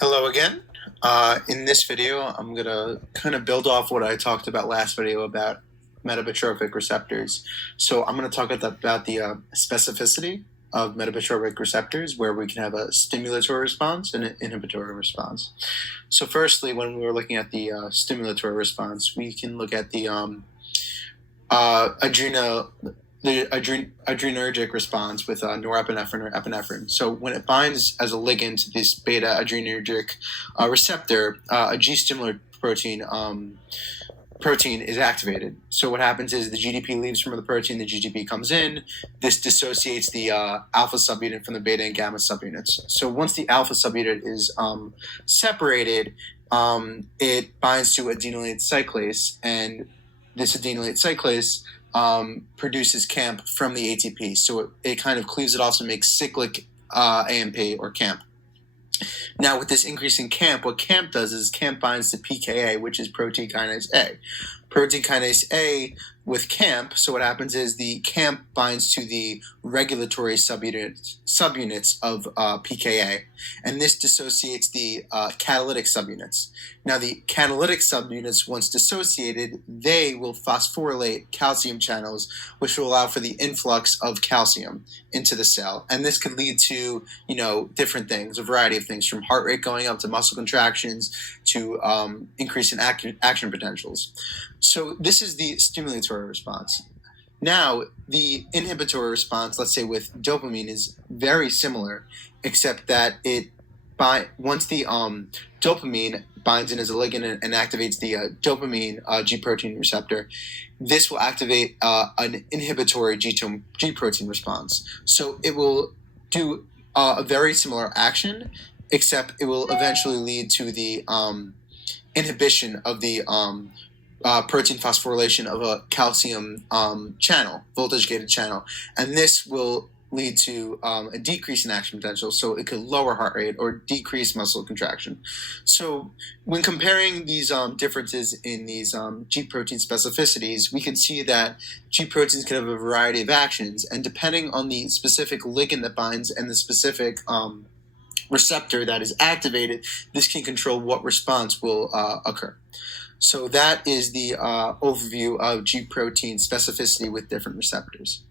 Hello again. In this video, I'm going to kind of build off what I talked about last video about metabotropic receptors. So I'm going to talk about the specificity of metabotropic receptors, where we can have a stimulatory response and an inhibitory response. So firstly, when we were looking at the stimulatory response, we can look at the adrenergic response with norepinephrine or epinephrine. So when it binds as a ligand to this beta adrenergic receptor, a G-stimulator protein is activated. So what happens is the GDP leaves from the protein, the GGP comes in. This dissociates the alpha subunit from the beta and gamma subunits. So once the alpha subunit is separated, it binds to adenylyl cyclase, and this adenylyl cyclase produces CAMP from the ATP. So it kind of cleaves it off to make cyclic AMP or CAMP. Now, with this increase in CAMP, what CAMP does is CAMP binds to PKA, which is protein kinase A. Protein kinase A with CAMP, so what happens is the CAMP binds to the regulatory subunits of PKA, and this dissociates the catalytic subunits. Now, the catalytic subunits, once dissociated, they will phosphorylate calcium channels, which will allow for the influx of calcium into the cell. And this could lead to, different things, a variety of things, from heart rate going up to muscle contractions to increase in action potentials. So this is the stimulatory response. Now, the inhibitory response, let's say with dopamine, is very similar, except that once the dopamine binds in as a ligand and activates the dopamine G protein receptor, this will activate an inhibitory G protein response. So it will do a very similar action, except it will eventually lead to the inhibition of the protein phosphorylation of a calcium channel, voltage-gated channel. And this will lead to a decrease in action potential, so it could lower heart rate or decrease muscle contraction. So when comparing these differences in these G protein specificities, we can see that G proteins can have a variety of actions, and depending on the specific ligand that binds and the specific receptor that is activated, this can control what response will occur. So that is the overview of G protein specificity with different receptors.